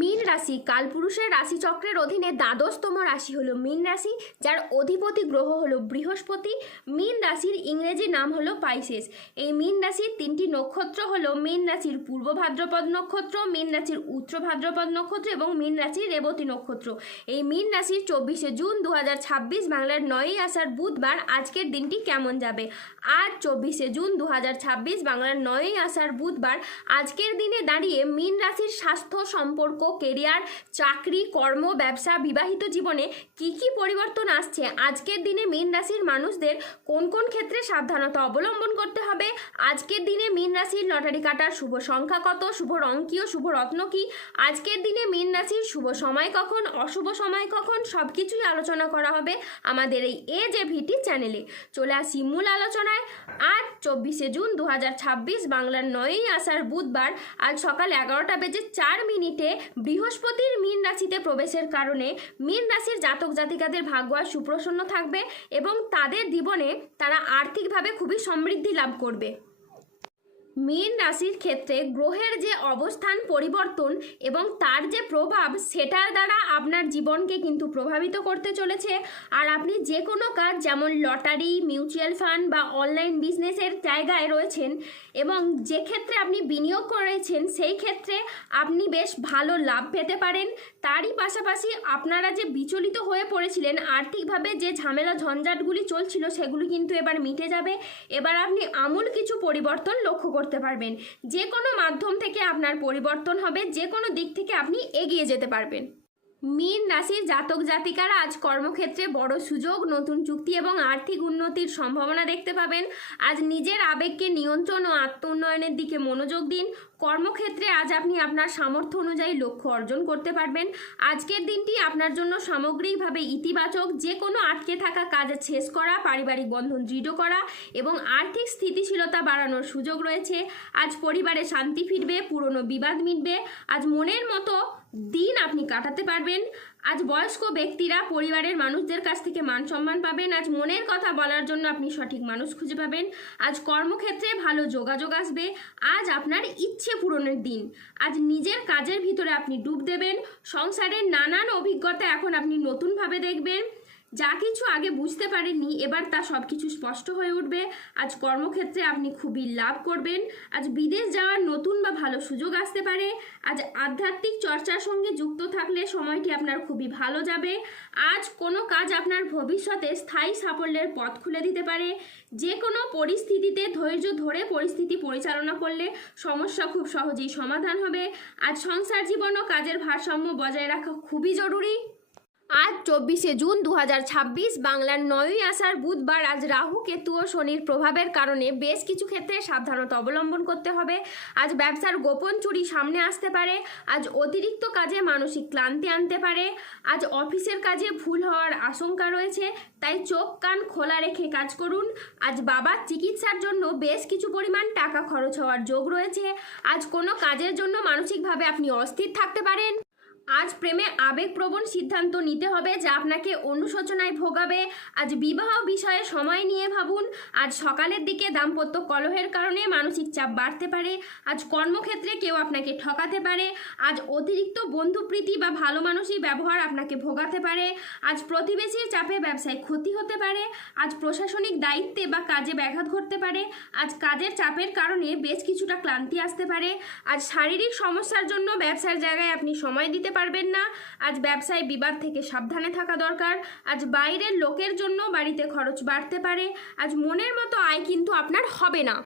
মীন রাশি কালপুরুষের রাশিচক্রের অধীনে দ্বাদশতম রাশি হলো মীন রাশি, যার অধিপতি গ্রহ হলো বৃহস্পতি। মীন রাশির ইংরেজি নাম হলো পাইসেস। এই মীন রাশির তিনটি নক্ষত্র হলো মীন রাশির পূর্ব ভাদ্রপদ নক্ষত্র, মীন রাশির উত্তর ভাদ্রপদ নক্ষত্র এবং মীন রাশির রেবতী নক্ষত্র। এই মীন রাশির 24শে জুন 2026 বাংলার 9ই আষাঢ় বুধবার আজকের দিনটি কেমন যাবে। আজ 24শে জুন 2026 বাংলার 9ই আষাঢ় বুধবার আজকের দিনে দাঁড়িয়ে মীন রাশির স্বাস্থ্য, সম্পর্ক, কেরিয়ার, চাকরি, কর্ম, ব্যবসা, বিবাহিত জীবনে কি কি পরিবর্তন আসছে, আজকের দিনে মীন রাশির মানুষদের কোন কোন ক্ষেত্রে সাবধানতা অবলম্বন করতে হবে, আজকের দিনে মীন রাশির লটারি কাটার শুভ সংখ্যা কত, শুভ রং কি ও শুভ রত্ন কি, আজকের দিনে মীন রাশির শুভ সময় কখন, অশুভ সময় কখন, সব কিছুই আলোচনা করা হবে আমাদের এই AJVT চ্যানেলে। চলে আসি মূল আলোচনায়। আজ 24শে জুন 2026 বাংলার 9ই আষাঢ় বুধবার আজ সকাল 11:04 বৃহস্পতির মীন রাশিতে প্রবেশের কারণে মীন রাশির জাতক জাতিকাদের ভাগ্য আর সুপ্রসন্ন থাকবে এবং তাদের জীবনে তারা আর্থিকভাবে খুবই সমৃদ্ধি লাভ করবে। মীন রাশির ক্ষেত্রে গ্রহের যে অবস্থান পরিবর্তন এবং তার যে প্রভাব, সেটার দ্বারা আপনার জীবনকে কিন্তু প্রভাবিত করতে চলেছে। আর আপনি যে কোনো কাজ, যেমন লটারি, মিউচুয়াল ফান্ড বা অনলাইন বিজনেসের জায়গায় রয়েছেন এবং যে ক্ষেত্রে আপনি বিনিয়োগ করেছেন, সেই ক্ষেত্রে আপনি বেশ ভালো লাভ পেতে পারেন। তারই পাশাপাশি আপনারা যে বিচলিত হয়ে পড়েছিলেন, আর্থিকভাবে যে ঝামেলা ঝঞ্ঝাটগুলি চলছিল, সেগুলি কিন্তু এবার মিটে যাবে। এবার আপনি আমূল কিছু পরিবর্তন লক্ষ্য করতে পারবেন। যে কোনো মাধ্যম থেকে আপনার পরিবর্তন হবে, যে কোনো দিক থেকে আপনি এগিয়ে যেতে পারবেন। মীন রাশির জাতক জাতিকারা আজ কর্মক্ষেত্রে বড় সুযোগ, নতুন চুক্তি এবং আর্থিক উন্নতির সম্ভাবনা দেখতে পাবেন। আজ নিজের আবেগকে নিয়ন্ত্রণ ও আত্ম উন্নয়নের দিকে মনোযোগ দিন। কর্মক্ষেত্রে আজ আপনি আপনার সামর্থ্য অনুযায়ী লক্ষ্য অর্জন করতে পারবেন। আজকের দিনটি আপনার জন্য সামগ্রিকভাবে ইতিবাচক। যে কোনো আটকে থাকা কাজ শেষ করা, পারিবারিক বন্ধন দৃঢ় করা এবং আর্থিক স্থিতিশীলতা বাড়ানোর সুযোগ রয়েছে। আজ পরিবারে শান্তি ফিরবে, পুরনো বিবাদ মিটবে। আজ মনের মতো দিন আপনি কাটাতে পারবেন। আজ বয়স্ক ব্যক্তিরা পরিবারের মানুষদের কাছ থেকে মান সম্মান পাবেন। আজ মনের কথা বলার জন্য আপনি সঠিক মানুষ খুঁজে পাবেন। আজ কর্মক্ষেত্রে ভালো যোগাযোগ আসবে। আজ আপনার ইচ্ছে পূরণের দিন। আজ নিজের কাজের ভিতরে আপনি ডুব দেবেন। সংসারের নানান অভিজ্ঞতা এখন আপনি নতুনভাবে দেখবেন। যা কিছু আগে বুঝতে পারেননি, এবার তা সব কিছু স্পষ্ট হয়ে উঠবে। আজ কর্মক্ষেত্রে আপনি খুবই লাভ করবেন। আজ বিদেশ যাওয়ার নতুন বা ভালো সুযোগ আসতে পারে। আজ আধ্যাত্মিক চর্চার সঙ্গে যুক্ত থাকলে সময়টি আপনার খুবই ভালো যাবে। আজ কোনো কাজ আপনার ভবিষ্যতে স্থায়ী সাফল্যের পথ খুলে দিতে পারে। যে কোনো পরিস্থিতিতে ধৈর্য ধরে পরিস্থিতি পরিচালনা করলে সমস্যা খুব সহজেই সমাধান হবে। আজ সংসার জীবন ও কাজের ভারসাম্য বজায় রাখা খুবই জরুরি। আজ 24শে জুন 2026 বাংলার 9ই আষাঢ় বুধবার আজ রাহু, কেতু ও শনির প্রভাবের কারণে বেশ কিছু ক্ষেত্রে সাবধানতা অবলম্বন করতে হবে। আজ ব্যবসার গোপন চুরি সামনে আসতে পারে। আজ অতিরিক্ত কাজে মানসিক ক্লান্তি আনতে পারে। আজ অফিসের কাজে ভুল হওয়ার আশঙ্কা রয়েছে, তাই চোখ কান খোলা রেখে কাজ করুন। আজ বাবার চিকিৎসার জন্য বেশ কিছু পরিমাণ টাকা খরচ হওয়ার যোগ রয়েছে। আজ কোনো কাজের জন্য মানসিকভাবে আপনি অস্থির থাকতে পারেন। আজ প্রেমে আবেগপ্রবণ সিদ্ধান্ত নিতে হবে, যা আপনাকে অনুশোচনায় ভোগাবে। আজ বিবাহ বিষয়ে সময় নিয়ে ভাবুন। আজ সকালের দিকে দাম্পত্য কলহের কারণে মানসিক চাপ বাড়তে পারে। আজ কর্মক্ষেত্রে কেউ আপনাকে ঠকাতে পারে। আজ অতিরিক্ত বন্ধুপ্রীতি বা ভালো মানুষই ব্যবহার আপনাকে ভোগাতে পারে। আজ প্রতিবেশীর চাপে ব্যবসায় ক্ষতি হতে পারে। আজ প্রশাসনিক দায়িত্বে বা কাজে ব্যাঘাত ঘটতে পারে। আজ কাজের চাপের কারণে বেশ কিছুটা ক্লান্তি আসতে পারে। আজ শারীরিক সমস্যার জন্য ব্যবসার জায়গায় আপনি সময় দিতে পারবেন না। আজ ব্যবসায় বিবাদ থেকে সাবধানে থাকা দরকার। আজ বাইরের লোকের জন্য বাড়িতে খরচ বাড়তে পারে। আজ মনের মতো আয় কিন্তু আপনার হবে না।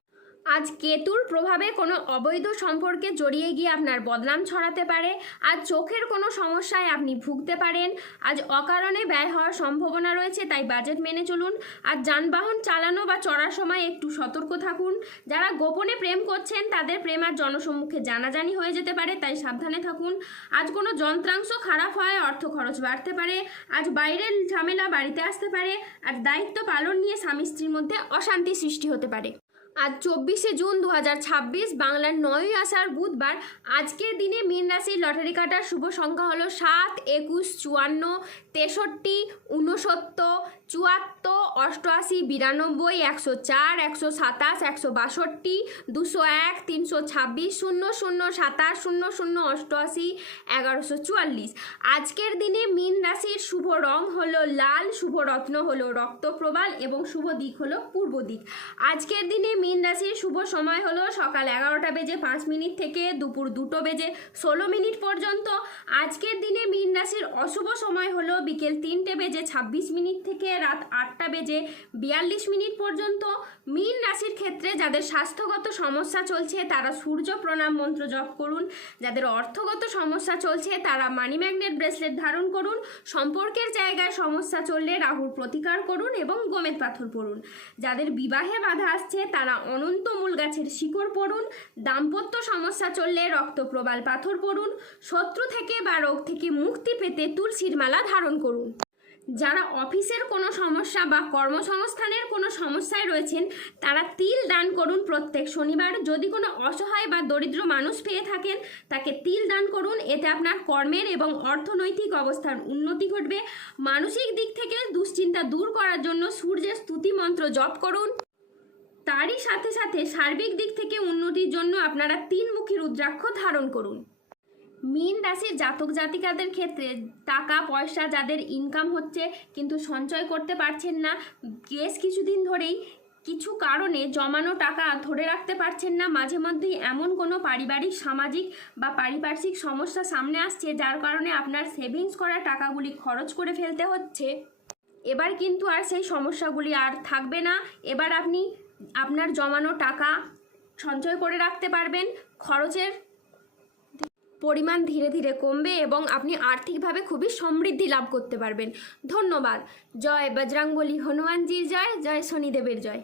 আজ কেতুর প্রভাবে কোনো অবৈধ সম্পর্কে জড়িয়ে গিয়ে আপনার বদনাম ছড়াতে পারে। আজ চোখের কোনো সমস্যায় আপনি ভুগতে পারেন। আজ অকারণে ব্যয় হওয়ার সম্ভাবনা রয়েছে, তাই বাজেট মেনে চলুন। আজ যানবাহন চালানো বা চড়ার সময় একটু সতর্ক থাকুন। যারা গোপনে প্রেম করছেন, তাদের প্রেম আর জনসম্মুখে জানাজানি হয়ে যেতে পারে, তাই সাবধানে থাকুন। আজ কোনো যন্ত্রাংশ খারাপ হয়, অর্থ খরচ বাড়তে পারে। আজ বাইরের ঝামেলা বাড়িতে আসতে পারে। আজ দায়িত্ব পালন নিয়ে স্বামী স্ত্রীর মধ্যে অশান্তি সৃষ্টি হতে পারে। আজ 24শে জুন 2026, বাংলার 9ই আষাঢ় বুধবার। আজকের দিনে মীন রাশির লটারি কাটার শুভ সংখ্যা হলো 7, 21, 54, 63, 69, 74, 88, 92, 104, 127, 162, 201, 326, 00, 27, 00, 88, 1144। আজকের দিনে মীন রাশির শুভ রং হলো লাল, শুভ রত্ন হলো রক্তপ্রবাল এবং শুভ দিক হলো পূর্ব দিক। আজকের দিনে মীন রাশির শুভ সময় হলো সকাল 11:05 থেকে দুপুর 2:16 পর্যন্ত। আজকের দিনে মীন রাশির অশুভ সময় হলো বিকেল 3:26 থেকে রাত 8:42 পর্যন্ত। মীন রাশির ক্ষেত্রে যাদের স্বাস্থ্যগত সমস্যা চলছে তারা সূর্য প্রণাম মন্ত্র জপ করুন। যাদের অর্থগত সমস্যা চলছে তারা মানি ম্যাগনেট ব্রেসলেট ধারণ করুন। সম্পর্কের জায়গায় সমস্যা চললে রাহুর প্রতিকার করুন এবং গোমেদ পাথর পড়ুন। যাদের বিবাহে বাধা আসছে তারা অনন্ত মূল গাছের শিকড় পড়ুন। দাম্পত্য সমস্যা চললে রক্তপ্রবাল পাথর পড়ুন। শত্রু থেকে বা রোগ থেকে মুক্তি পেতে তুলসীর মালা ধারণ করুন। যারা অফিসের কোনো সমস্যা বা কর্মসংস্থানের কোনো সমস্যায় রয়েছেন তারা তিল দান করুন প্রত্যেক শনিবার। যদি কোনো অসহায় বা দরিদ্র মানুষ পেয়ে থাকেন তাকে তিল দান করুন। এতে আপনার কর্মের এবং অর্থনৈতিক অবস্থার উন্নতি ঘটবে। মানসিক দিক থেকে দুশ্চিন্তা দূর করার জন্য সূর্যের স্তুতি মন্ত্র জপ করুন। তারই সাথে সাথে সার্বিক দিক থেকে উন্নতির জন্য আপনারা 3মুখী রুদ্রাক্ষ ধারণ করুন। মীন রাশির জাতক জাতিকাদের ক্ষেত্রে টাকা পয়সা যাদের ইনকাম হচ্ছে কিন্তু সঞ্চয় করতে পারছেন না, বেশ কিছুদিন ধরেই কিছু কারণে জমানো টাকা ধরে রাখতে পারছেন না, মাঝে মধ্যেই এমন কোনো পারিবারিক সামাজিক বা পারিপার্শ্বিক সমস্যা সামনে আসছে যার কারণে আপনার সেভিংস করা টাকাগুলি খরচ করে ফেলতে হচ্ছে। এবার কিন্তু আর সেই সমস্যাগুলি আর থাকবে না। এবার আপনি আপনার জমানো টাকা সঞ্চয় করে রাখতে পারবেন। খরচের পরিমাণ ধীরে ধীরে কমবে এবং আপনি আর্থিকভাবে খুবই সমৃদ্ধি লাভ করতে পারবেন। ধন্যবাদ। জয় বজরংবলী হনুমানজির জয়, জয় শনিদেবের জয়।